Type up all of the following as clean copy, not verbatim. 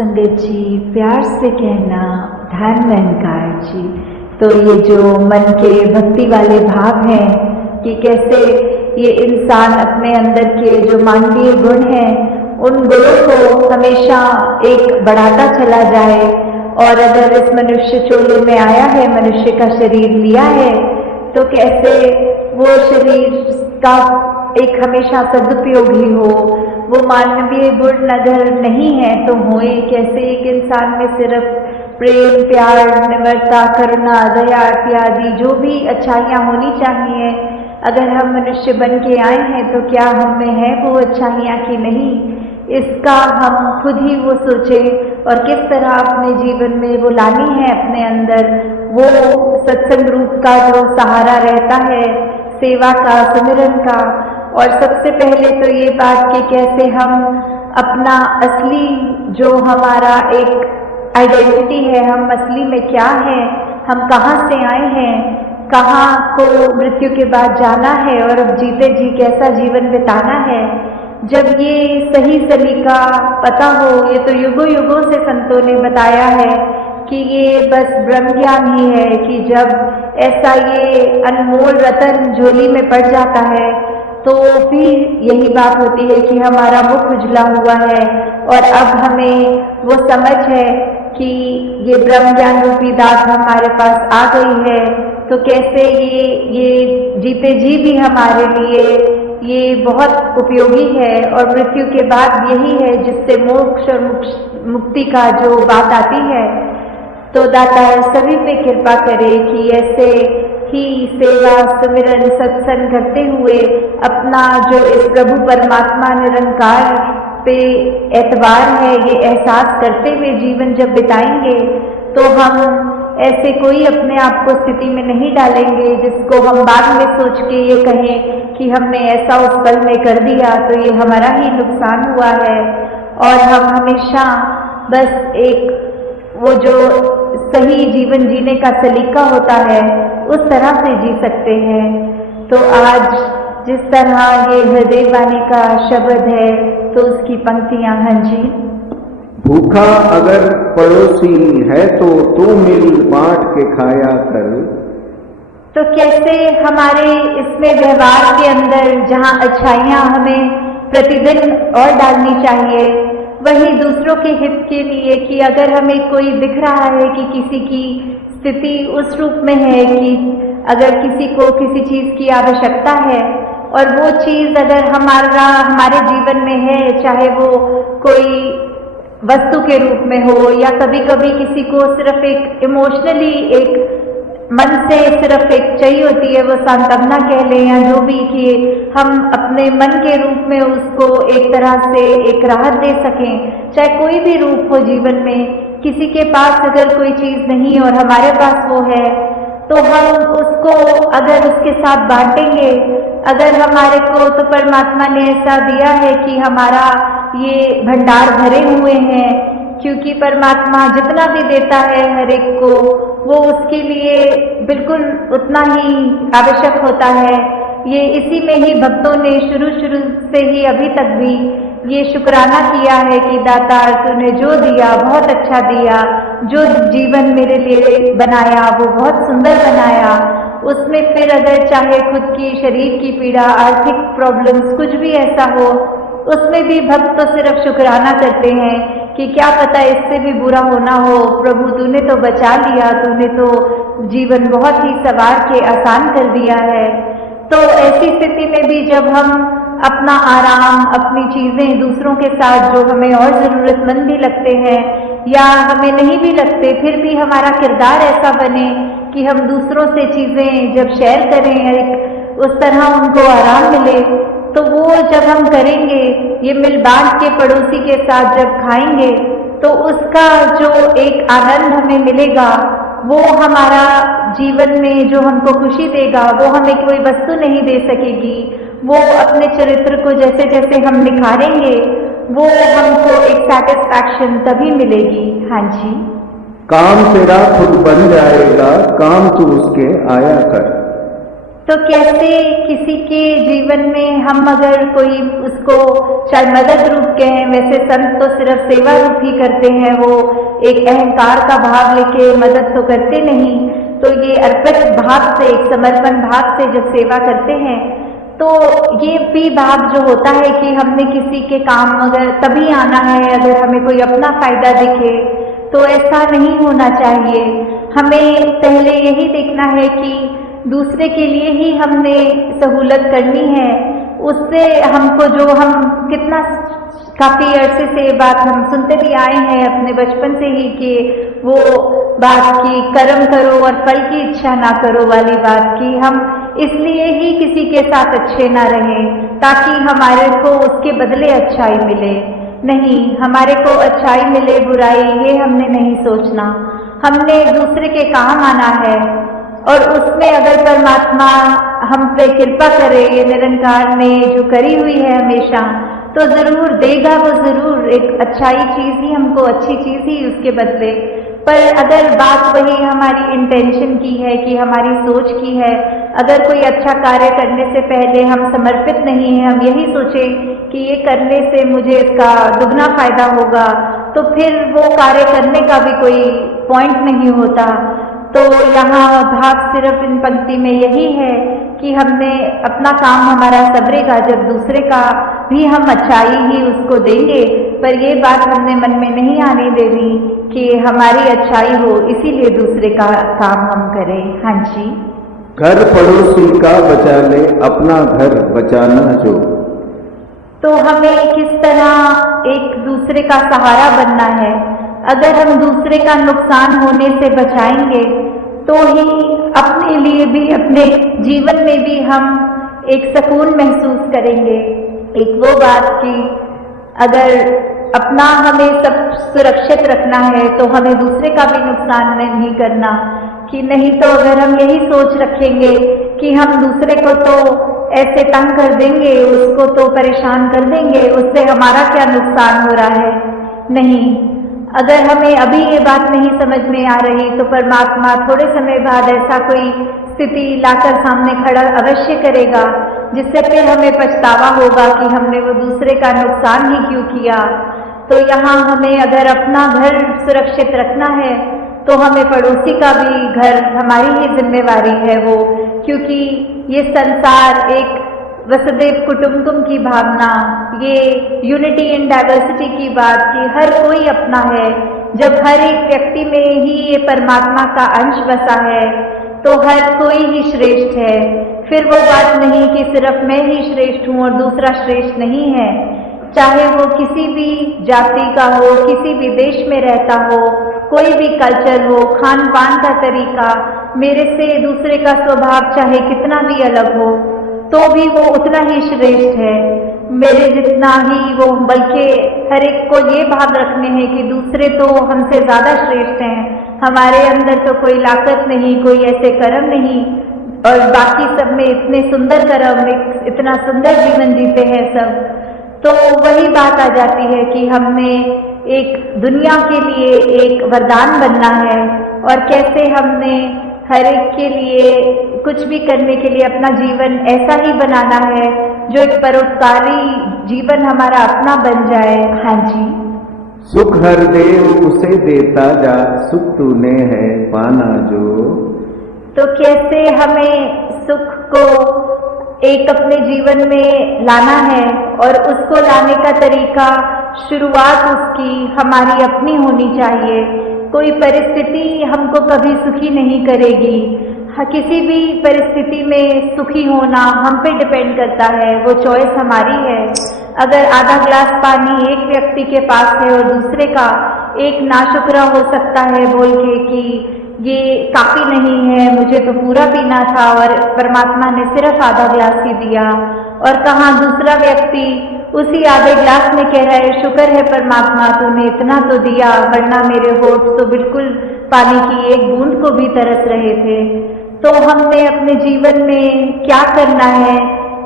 संगत जी, प्यार से कहना ध्यान में अहंकार जी। तो ये जो मन के भक्ति वाले भाव हैं कि कैसे ये इंसान अपने अंदर के जो मानवीय गुण हैं उन गुणों को हमेशा एक बढ़ाता चला जाए, और अगर इस मनुष्य चोले में आया है, मनुष्य का शरीर लिया है, तो कैसे वो शरीर का एक हमेशा सदुपयोग ही हो। वो मानवीय गुण अगर नहीं है तो होए कैसे। एक इंसान में सिर्फ प्रेम, प्यार, निम्रता, करुणा, दया इत्यादि जो भी अच्छाइयाँ होनी चाहिए, अगर हम मनुष्य बन के आए हैं तो क्या हम में है वो अच्छाइयाँ कि नहीं, इसका हम खुद ही वो सोचें। और किस तरह अपने जीवन में वो लानी है अपने अंदर, वो सत्संग रूप का जो सहारा रहता है, सेवा का, सिमरन का। और सबसे पहले तो ये बात कि कैसे हम अपना असली जो हमारा एक आइडेंटिटी है, हम असली में क्या है, हम कहाँ से आए हैं, कहाँ को मृत्यु के बाद जाना है और अब जीते जी कैसा जीवन बिताना है। जब ये सही सलीका पता हो, ये तो युगों युगों से संतों ने बताया है कि ये बस ब्रह्म ज्ञान ही है कि जब ऐसा ये अनमोल रतन झोली में पड़ जाता है तो फिर यही बात होती है कि हमारा मुख उजला हुआ है और अब हमें वो समझ है कि ये ब्रह्म ज्ञान रूपी दात हमारे पास आ गई है। तो कैसे ये जीते जी भी हमारे लिए ये बहुत उपयोगी है, और मृत्यु के बाद यही है जिससे मोक्ष और मुक्ति का जो बात आती है। तो दाता सभी पे कृपा करे कि ऐसे ही सेवा, सुमिरन, सत्संग करते हुए अपना जो इस प्रभु परमात्मा निरंकार पे एतबार है, ये एहसास करते हुए जीवन जब बिताएंगे तो हम ऐसे कोई अपने आप को स्थिति में नहीं डालेंगे जिसको हम बाद में सोच के ये कहें कि हमने ऐसा उस पल में कर दिया तो ये हमारा ही नुकसान हुआ है। और हम हमेशा बस एक वो जो सही जीवन जीने का सलीका होता है उस तरह से जी सकते हैं। तो आज जिस तरह ये हृदय वाणी का शब्द है तो उसकी पंक्तियां हैं जी। भूखा अगर पड़ोसी है तो तू मिल बांट के खाया कर। तो कैसे हमारे इसमें व्यवहार के अंदर जहाँ अच्छाइयाँ हमें प्रतिदिन और डालनी चाहिए, वही दूसरों के हित के लिए कि अगर हमें कोई दिख रहा है कि किसी की स्थिति उस रूप में है कि अगर किसी को किसी चीज़ की आवश्यकता है और वो चीज़ अगर हमारे जीवन में है, चाहे वो कोई वस्तु के रूप में हो या कभी कभी किसी को सिर्फ एक इमोशनली एक मन से सिर्फ एक चाहिए होती है, वो सांत्वना कह लें या जो भी, कि हम अपने मन के रूप में उसको एक तरह से एक राहत दे सकें। चाहे कोई भी रूप हो जीवन में, किसी के पास अगर कोई चीज़ नहीं और हमारे पास वो है तो हम उसको अगर उसके साथ बांटेंगे, अगर हमारे को तो परमात्मा ने ऐसा दिया है कि हमारा ये भंडार भरे हुए हैं, क्योंकि परमात्मा जितना भी देता है हर एक को वो उसके लिए बिल्कुल उतना ही आवश्यक होता है। ये इसी में ही भक्तों ने शुरू से ही अभी तक भी ये शुक्राना किया है कि दाता तूने जो दिया बहुत अच्छा दिया, जो जीवन मेरे लिए बनाया वो बहुत सुंदर बनाया। उसमें फिर अगर चाहे खुद की शरीर की पीड़ा, आर्थिक प्रॉब्लम्स, कुछ भी ऐसा हो, उसमें भी भक्त तो सिर्फ शुक्राना करते हैं कि क्या पता इससे भी बुरा होना हो, प्रभु तूने तो बचा लिया, तूने तो जीवन बहुत ही सवार के आसान कर दिया है। तो ऐसी स्थिति में भी जब हम अपना आराम, अपनी चीज़ें दूसरों के साथ जो हमें और ज़रूरतमंद भी लगते हैं या हमें नहीं भी लगते, फिर भी हमारा किरदार ऐसा बने कि हम दूसरों से चीज़ें जब शेयर करें उस तरह उनको आराम मिले, तो वो जब हम करेंगे, ये मिल बांट के पड़ोसी के साथ जब खाएंगे तो उसका जो एक आनंद हमें मिलेगा वो हमारा जीवन में जो हमको खुशी देगा वो हमें कोई वस्तु नहीं दे सकेगी। वो अपने चरित्र को जैसे जैसे हम निखारेंगे वो हमको एक सैटिस्फैक्शन तभी मिलेगी। हाँ जी। काम तेरा खुद बन जाएगा, काम तू उसके आया कर। तो कैसे किसी के जीवन में हम अगर कोई उसको चाहे मदद रूप कहें, वैसे संत तो सिर्फ सेवा रूप ही करते हैं, वो एक अहंकार का भाव लेके मदद तो करते नहीं। तो ये अर्पित भाव से, एक समर्पण भाव से जब सेवा करते हैं तो ये भी भाव जो होता है कि हमने किसी के काम अगर तभी आना है अगर हमें कोई अपना फायदा दिखे, तो ऐसा नहीं होना चाहिए। हमें पहले यही देखना है कि दूसरे के लिए ही हमने सहूलत करनी है। उससे हमको जो हम कितना काफी अरसे से बात हम सुनते भी आए हैं अपने बचपन से ही कि वो बात की कर्म करो और फल की इच्छा ना करो वाली बात की, हम इसलिए ही किसी के साथ अच्छे ना रहें ताकि हमारे को उसके बदले अच्छाई मिले। नहीं, हमारे को अच्छाई मिले बुराई ये हमने नहीं सोचना। हमने दूसरे के काम आना है और उसमें अगर परमात्मा हम पे कृपा करे, ये निरंकार ने जो करी हुई है हमेशा, तो जरूर देगा वो, जरूर एक अच्छाई चीज ही हमको, अच्छी चीज ही उसके बदले। पर अगर बात वही हमारी इंटेंशन की है कि हमारी सोच की है, अगर कोई अच्छा कार्य करने से पहले हम समर्पित नहीं है, हम यही सोचें कि ये करने से मुझे इसका दुगना फायदा होगा, तो फिर वो कार्य करने का भी कोई पॉइंट नहीं होता। तो यहाँ भाव सिर्फ इन पंक्ति में यही है कि हमने अपना काम हमारा सबरेगा जब दूसरे का भी हम अच्छाई ही उसको देंगे, पर ये बात हमने मन में नहीं आने देनी कि हमारी अच्छाई हो इसीलिए दूसरे का काम हम करें। हाँ जी। घर पड़ोसी का बचा ले, अपना घर बचाना जो। तो हमें किस तरह एक दूसरे का सहारा बनना है। अगर हम दूसरे का नुकसान होने से बचाएंगे तो ही अपने लिए भी, अपने जीवन में भी हम एक सुकून महसूस करेंगे। एक वो बात कि अगर अपना हमें सब सुरक्षित रखना है तो हमें दूसरे का भी नुकसान नहीं करना, कि नहीं तो अगर हम यही सोच रखेंगे कि हम दूसरे को तो ऐसे तंग कर देंगे, उसको तो परेशान कर देंगे, उससे हमारा क्या नुकसान हो रहा है। नहीं, अगर हमें अभी ये बात नहीं समझ में आ रही तो परमात्मा थोड़े समय बाद ऐसा कोई स्थिति लाकर सामने खड़ा अवश्य करेगा जिससे फिर हमें पछतावा होगा कि हमने वो दूसरे का नुकसान ही क्यों किया। तो यहाँ हमें अगर अपना घर सुरक्षित रखना है तो हमें पड़ोसी का भी घर, हमारी ही जिम्मेवारी है वो, क्योंकि ये संसार एक वसुदेव कुटुंबकम की भावना, ये यूनिटी इन डाइवर्सिटी की बात कि हर कोई अपना है। जब हर एक व्यक्ति में ही ये परमात्मा का अंश बसा है तो हर कोई ही श्रेष्ठ है। फिर वो बात नहीं कि सिर्फ मैं ही श्रेष्ठ हूँ और दूसरा श्रेष्ठ नहीं है। चाहे वो किसी भी जाति का हो, किसी भी देश में रहता हो, कोई भी कल्चर हो, खान पान का तरीका, मेरे से दूसरे का स्वभाव चाहे कितना भी अलग हो तो भी वो उतना ही श्रेष्ठ है मेरे जितना ही वो, बल्कि हर एक को ये भाव रखने हैं कि दूसरे तो हमसे ज्यादा श्रेष्ठ हैं, हमारे अंदर तो कोई लाकत नहीं, कोई ऐसे कर्म नहीं, और बाकी सब में इतने सुंदर कर्म, इतना सुंदर जीवन जीते हैं सब। तो वही बात आ जाती है कि हमने एक दुनिया के लिए एक वरदान बनना है और कैसे हमने हर एक के लिए कुछ भी करने के लिए अपना जीवन ऐसा ही बनाना है जो एक परोपकारी जीवन हमारा अपना बन जाए। हाँ जी। सुख हर देव उसे देता जा, सुख तूने है पाना जो। तो कैसे हमें सुख को एक अपने जीवन में लाना है और उसको लाने का तरीका, शुरुआत उसकी हमारी अपनी होनी चाहिए। कोई परिस्थिति हमको कभी सुखी नहीं करेगी। किसी भी परिस्थिति में सुखी होना हम पे डिपेंड करता है, वो चॉइस हमारी है। अगर आधा ग्लास पानी एक व्यक्ति के पास है और दूसरे का एक नाशुक्रा हो सकता है बोल के कि ये काफी नहीं है, मुझे तो पूरा पीना था, और परमात्मा ने सिर्फ आधा ग्लास ही दिया, और कहाँ दूसरा व्यक्ति उसी आधे ग्लास में कह रहा है शुक्र है परमात्मा तूने इतना तो दिया, वरना मेरे होठ तो बिल्कुल पानी की एक बूंद को भी तरस रहे थे। तो हमने अपने जीवन में क्या करना है,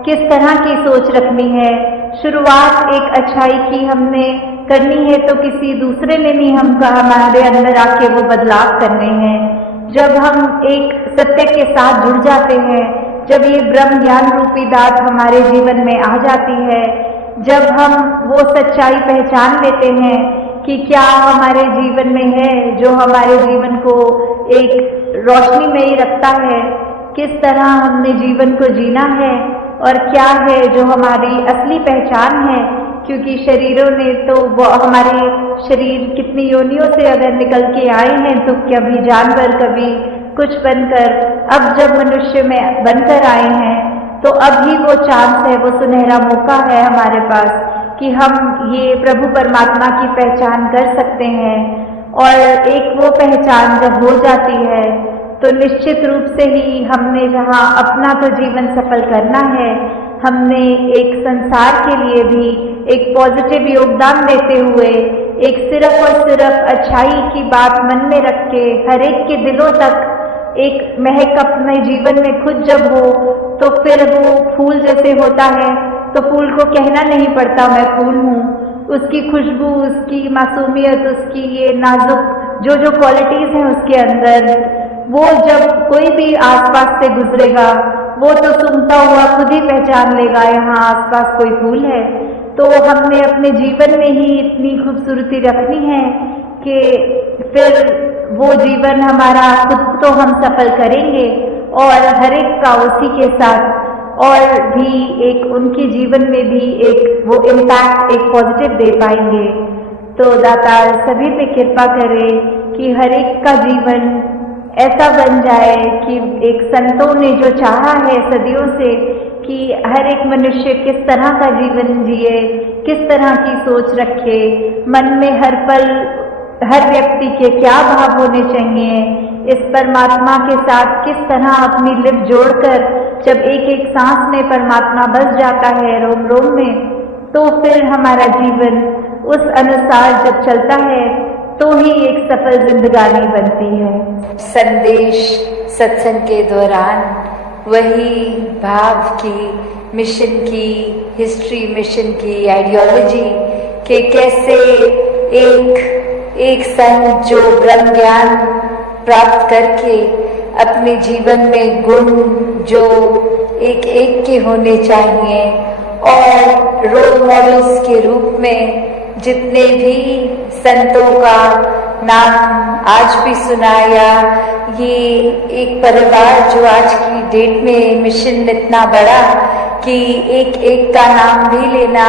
किस तरह की सोच रखनी है। शुरुआत एक अच्छाई की हमने करनी है तो किसी दूसरे ने नहीं हमका हमारे अंदर आके वो बदलाव करने हैं। जब हम एक सत्य के साथ जुड़ जाते हैं जब ये ब्रह्म ज्ञान रूपी दात हमारे जीवन में आ जाती है, जब हम वो सच्चाई पहचान लेते हैं कि क्या हमारे जीवन में है जो हमारे जीवन को एक रोशनी में ही रखता है, किस तरह हमने जीवन को जीना है और क्या है जो हमारी असली पहचान है। क्योंकि शरीरों ने तो वो हमारे शरीर कितनी योनियों से अगर निकल के आए हैं, तो कभी जानवर, कभी कुछ बनकर, अब जब मनुष्य में बनकर आए हैं, तो अभी वो चांस है, वो सुनहरा मौका है हमारे पास कि हम ये प्रभु परमात्मा की पहचान कर सकते हैं। और एक वो पहचान जब हो जाती है तो निश्चित रूप से ही हमने जहाँ अपना तो जीवन सफल करना है, हमने एक संसार के लिए भी एक पॉजिटिव योगदान देते हुए एक सिर्फ और सिर्फ अच्छाई की बात मन में रख के हर एक के दिलों तक एक महक अपने जीवन में खुद जब हो, तो फिर वो फूल जैसे होता है, तो फूल को कहना नहीं पड़ता मैं फूल हूँ। उसकी खुशबू, उसकी मासूमियत, उसकी ये नाजुक जो जो क्वालिटीज हैं उसके अंदर, वो जब कोई भी आसपास से गुजरेगा, वो तो सूंघता हुआ खुद ही पहचान लेगा यहाँ आसपास कोई फूल है। तो हमने अपने जीवन में ही इतनी खूबसूरती रखनी है कि फिर वो जीवन हमारा खुद तो हम सफल करेंगे और हर एक का उसी के साथ और भी एक उनके जीवन में भी एक वो इम्पैक्ट, एक पॉजिटिव दे पाएंगे। तो दाता सभी पे कृपा करे कि हर एक का जीवन ऐसा बन जाए कि एक संतों ने जो चाहा है सदियों से कि हर एक मनुष्य किस तरह का जीवन जिए, किस तरह की सोच रखे, मन में हर पल हर व्यक्ति के क्या भाव होने चाहिए, इस परमात्मा के साथ किस तरह अपनी लिप जोड़कर जब एक एक सांस में परमात्मा बस जाता है रोम रोम में, तो फिर हमारा जीवन उस अनुसार जब चलता है तो ही एक सफल जिंदगानी बनती है। संदेश सत्संग के दौरान वही भाव की, मिशन की, हिस्ट्री मिशन की, आइडियोलॉजी के कैसे एक संत जो ब्रह्म ज्ञान प्राप्त करके अपने जीवन में गुण जो एक एक के होने चाहिए और रोल मॉडल्स के रूप में जितने भी संतों का नाम आज भी सुनाया, ये एक परिवार जो आज की डेट में मिशन इतना बड़ा कि एक एक का नाम भी लेना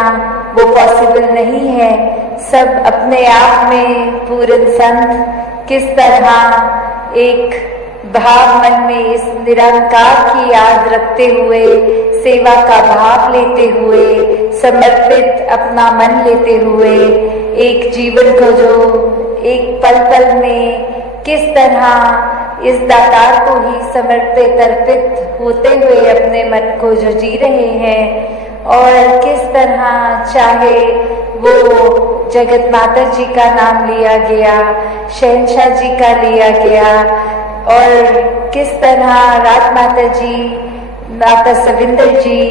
वो पॉसिबल नहीं है। सब अपने आप में पूर्ण संत किस तरह एक भाव मन में इस निरंकार की याद रखते हुए, सेवा का भाव लेते हुए, समर्पित अपना मन लेते हुए एक जीवन को जो एक पल पल में किस तरह इस दातार को ही समर्पित अर्पित होते हुए अपने मन को जो जी रहे हैं और किस तरह चाहे वो जगत माता जी का नाम लिया गया, शहंशाह जी का लिया गया और किस तरह रात माता जी, माता सविंदर जी,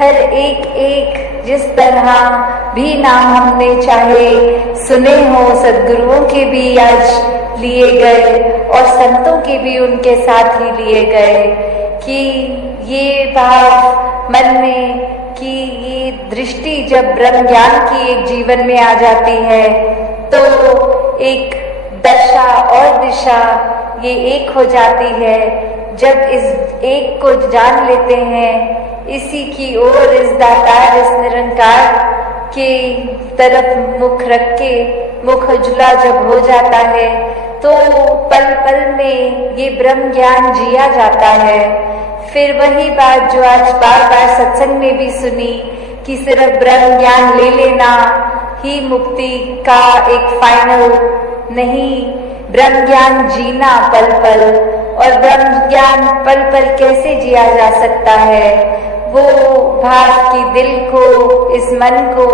हर एक जिस तरह भी नाम हमने चाहे सुने हो, सदगुरुओं के भी आज लिए गए और संतों के भी उनके साथ ही लिए गए कि ये भाव मन में कि ये दृष्टि जब ब्रह्म ज्ञान की एक जीवन में आ जाती है तो एक दशा और दिशा ये एक हो जाती है। जब इस एक को जान लेते हैं, इसी की ओर इस दातार, इस निरंकार के तरफ मुख रख के मुख उजला जब हो जाता है तो पल पल में ये ब्रह्म ज्ञान जिया जाता है। फिर वही बात जो आज बार बार सत्संग में भी सुनी कि सिर्फ ब्रह्म ज्ञान ले लेना ही मुक्ति का एक फाइनल नहीं, ब्रह्म ज्ञान जीना पल पल, और ब्रह्म ज्ञान पल पल कैसे जिया जा सकता है, वो भाव की दिल को, इस मन को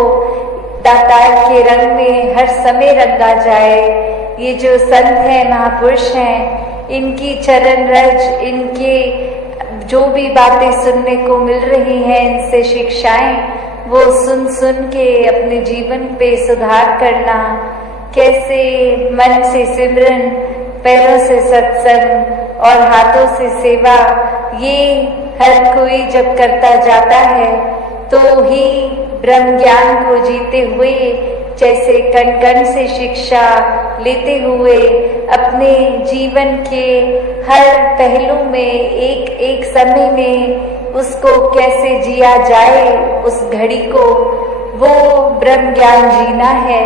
दातार के रंग में हर समय रंगा जाए। ये जो संत हैं, महापुरुष हैं, इनकी चरण रज, इनके जो भी बातें सुनने को मिल रही हैं, इनसे शिक्षाएं, वो सुन सुन के अपने जीवन पे सुधार करना, कैसे मन से सिमरन, पैरों से सत्संग और हाथों से सेवा ये हर कोई जब करता जाता है तो ही ब्रह्म ज्ञान को जीते हुए, जैसे कण कण से शिक्षा लेते हुए अपने जीवन के हर पहलू में एक एक समय में उसको कैसे जिया जाए, उस घड़ी को वो ब्रह्म ज्ञान जीना है।